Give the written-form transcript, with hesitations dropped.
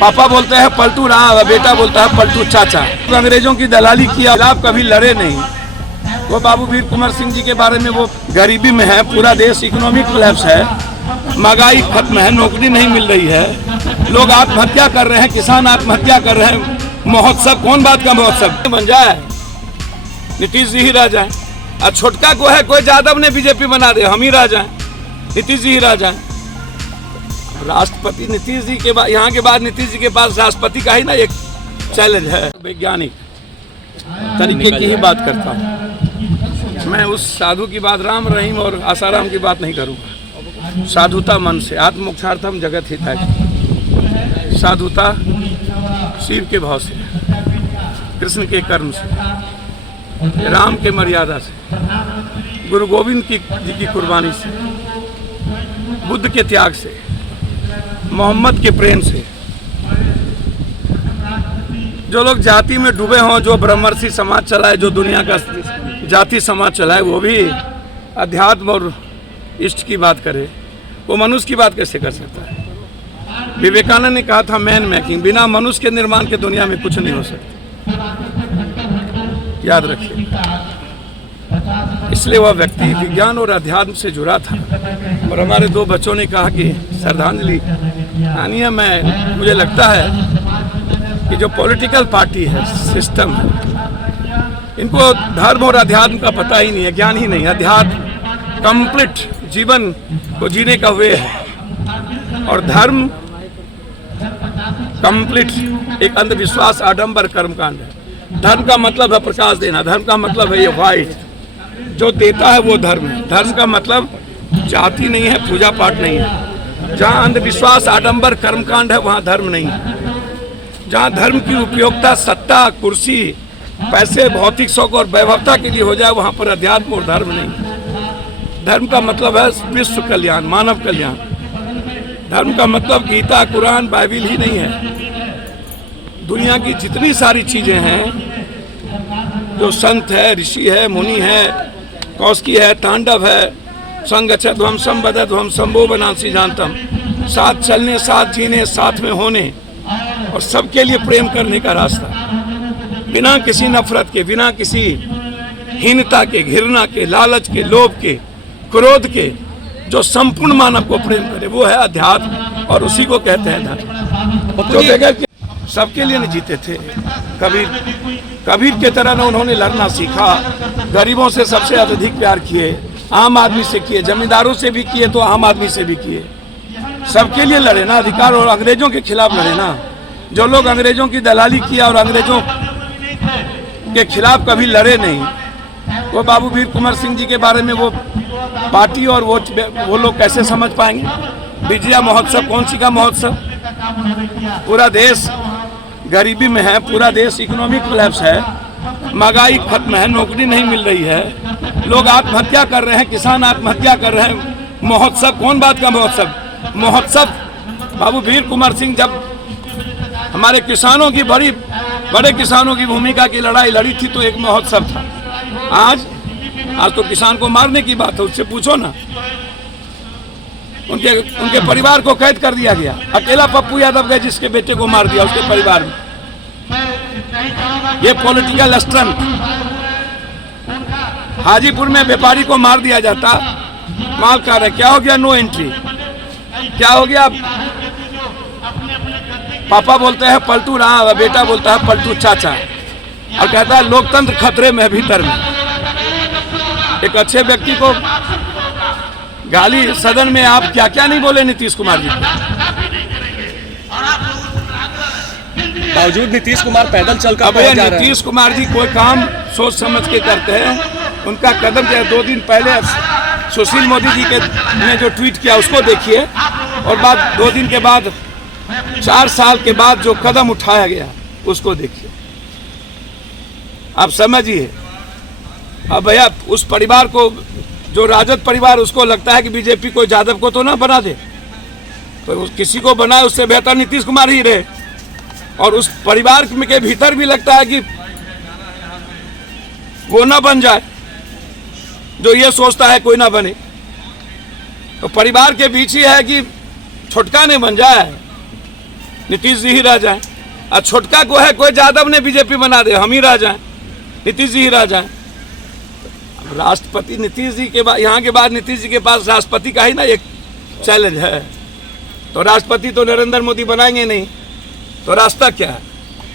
पापा बोलते हैं पलटू राम, बेटा बोलता है पलटू चाचा। तो अंग्रेजों की दलाली किया, खिलाफ कभी लड़े नहीं। वो बाबू वीर कुंवर सिंह जी के बारे में, वो गरीबी में है, पूरा देश इकोनॉमिक कोलैप्स है, महंगाई खत्म है, नौकरी नहीं मिल रही है, लोग आत्महत्या कर रहे हैं, किसान आत्महत्या कर रहे हैं। महोत्सव कौन बात का महोत्सव बन जाए, नीतीश जी ही रह जाए। और छोटका को है कोई यादव ने बीजेपी बना दे, हम ही रह जाए, नीतीश जी ही रह जाए। राष्ट्रपति नीतीश जी के बाद, यहाँ के बाद नीतीश जी के पास राष्ट्रपति का ही ना एक चैलेंज है। वैज्ञानिक तरीके की ही बात करता हूँ मैं। उस साधु की बात, राम रहीम और आसाराम की बात नहीं करूँगा। साधुता मन से, आत्मोक्षार्थम जगत हिताय। साधुता शिव के भाव से, कृष्ण के कर्म से, राम के मर्यादा से, गुरु गोविंद जी की कुर्बानी से, बुद्ध के त्याग से, मोहम्मद के प्रेम से। जो लोग जाति में डूबे हों, जो ब्रह्मर्षि समाज चलाए, जो दुनिया का जाति समाज चलाए, वो भी अध्यात्म और इष्ट की बात करे, वो मनुष्य की बात कैसे कर सकता है? विवेकानंद ने कहा था मैन मेकिंग, बिना मनुष्य के निर्माण के दुनिया में कुछ नहीं हो सकता, याद रखिए। इसलिए वह व्यक्ति विज्ञान और अध्यात्म से जुड़ा था। और हमारे दो बच्चों ने कहा कि श्रद्धांजलि आनी, मुझे लगता है कि जो पॉलिटिकल पार्टी है, सिस्टम है, इनको धर्म और अध्यात्म का पता ही नहीं है, ज्ञान ही नहीं है। अध्यात्म कंप्लीट जीवन को जीने का वे है, और धर्म कंप्लीट एक अंधविश्वास, आडंबर, कर्मकांड है। धर्म का मतलब है प्रकाश देना, धर्म का मतलब है ये वाइट, जो देता है वो धर्म है। धर्म का मतलब जाति नहीं है, पूजा पाठ नहीं है। जहाँ अंधविश्वास, आडंबर, कर्मकांड है, वहाँ धर्म नहीं है। जहाँ धर्म की उपयोगिता सत्ता, कुर्सी, पैसे, भौतिक शौक और वैभवता के लिए हो जाए, वहाँ पर अध्यात्म और धर्म नहीं। धर्म का मतलब है विश्व कल्याण, मानव कल्याण। धर्म का मतलब गीता, कुरान, बाइबिल ही नहीं है। दुनिया की जितनी सारी चीजें हैं, जो संत है, ऋषि है, मुनि है, कौशिकी है, तांडव है, संगच्छध्वम संबद्धध्वम संभो बनांसी जानतम, साथ चलने, साथ जीने, साथ में होने और सबके लिए प्रेम करने का रास्ता, बिना किसी नफरत के, बिना किसी हीनता के, घृणा के, लालच के, लोभ के, क्रोध के, जो संपूर्ण मानव को प्रेम करे, वो है अध्यात्म, और उसी को कहते हैं धर्म। जो बगैर सबके लिए नहीं जीते थे। कबीर के तरह ना उन्होंने लड़ना सीखा। गरीबों से सबसे अधिक प्यार किए, आम आदमी से किए, जमींदारों से भी किए तो आम आदमी से भी किए। सबके लिए लड़े ना, अधिकार, और अंग्रेजों के खिलाफ लड़े ना। जो लोग अंग्रेजों की दलाली किया और अंग्रेजों के खिलाफ कभी लड़े नहीं, वो बाबू वीर कुंवर सिंह जी के बारे में, वो पार्टी और वो लोग कैसे समझ पाएंगे? विजया महोत्सव कौन सी का महोत्सव? पूरा देश गरीबी में है, पूरा देश इकोनॉमिक कोलैप्स है, महंगाई खत्म है, नौकरी नहीं मिल रही है, लोग आत्महत्या कर रहे हैं, किसान आत्महत्या कर रहे हैं। महोत्सव कौन बात का महोत्सव? महोत्सव बाबू वीर कुंवर सिंह जब हमारे किसानों की, बड़े किसानों की भूमिका की लड़ाई लड़ी थी तो एक महोत्सव था। आज तो किसान को मारने की बात है, उससे पूछो ना। उनके परिवार को कैद कर दिया गया। अकेला पप्पू यादव गए जिसके बेटे को मार दिया, उसके परिवार में। ये पॉलिटिकल स्टंट। हाजीपुर में व्यापारी को मार दिया जाता, माल का रहे, क्या हो गया? No entry. क्या हो गया? पापा बोलते हैं पलटू राम, बेटा बोलता है पलटू चाचा, और कहता है लोकतंत्र खतरे में, भीतर में। एक अच्छे व्यक्ति को गाली सदन में, आप क्या क्या नहीं बोले नीतीश कुमार जी को। बावजूद नीतीश कुमार पैदल चल कर जा रहे हैं। नीतीश कुमार जी कोई काम सोच समझ के करते हैं। उनका कदम जो 2 दिन पहले सुशील मोदी जी ने जो ट्वीट किया उसको देखिए, और बाद 2 दिन के बाद, 4 साल के बाद जो कदम उठाया गया उसको देखिए। आप समझिए। अब भैया उस परिवार को, जो राजद परिवार, उसको लगता है कि बीजेपी को यादव को तो ना बना दे, तो किसी को बनाए उससे बेहतर नीतीश कुमार ही रहे। और उस परिवार के भीतर भी लगता है कि वो ना बन जाए, जो ये सोचता है कोई ना बने। तो परिवार के बीच ही है कि छुटका नहीं बन जाए। नीतीश जी ही रह जाए, और छोटका को है कोई यादव ने बीजेपी बना दे, हम ही रह जाए, नीतीश जी ही रह जाए। राष्ट्रपति नीतीश जी के बाद, यहाँ के बाद नीतीश जी के पास राष्ट्रपति का ही ना एक चैलेंज है, तो राष्ट्रपति तो नरेंद्र मोदी बनाएंगे नहीं, तो रास्ता क्या है?